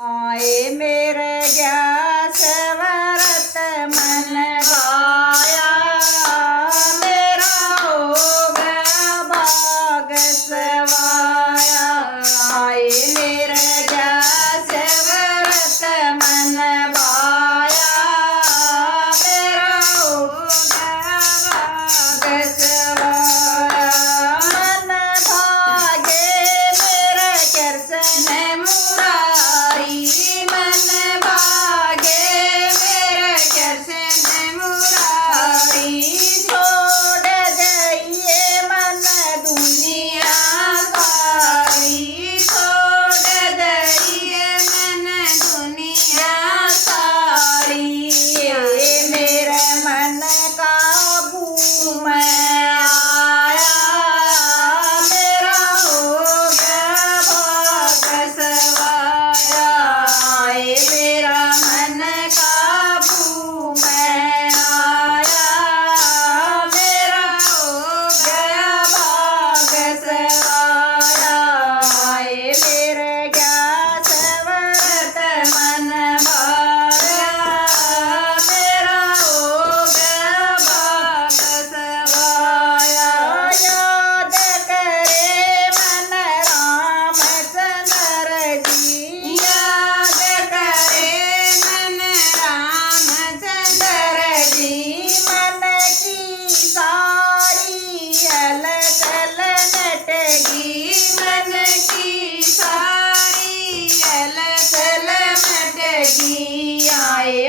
आए मेरे ग्यास वरत मन भाया, मेरा हो गया भाग सवाया। आए मेरे ग्यास वरत मन भाया, मेरा हो गया भाग सवाया। मन भागे मेरे कृष्ण मुरारी, मन भागे मेरे कृष्ण मुरारी। छोड़ दइए मन दुनिया सारी, छोड़ दइए मन दुनिया सारी। मेरे मन काबू में आया, मेरा हो गया भाग सवाया। आए मेरा मन काबू में आया, मेरा हो गया भाग सवाया। आए मेरे ग्यास वरत मन भाया, मेरा हो गया भाग सवाया। याद करे मन रामचंद्र जी, याद करे मन रामचंद्र जी। मन की सारी हलचल नटगी, मन की सारी हलचल नटगी। आए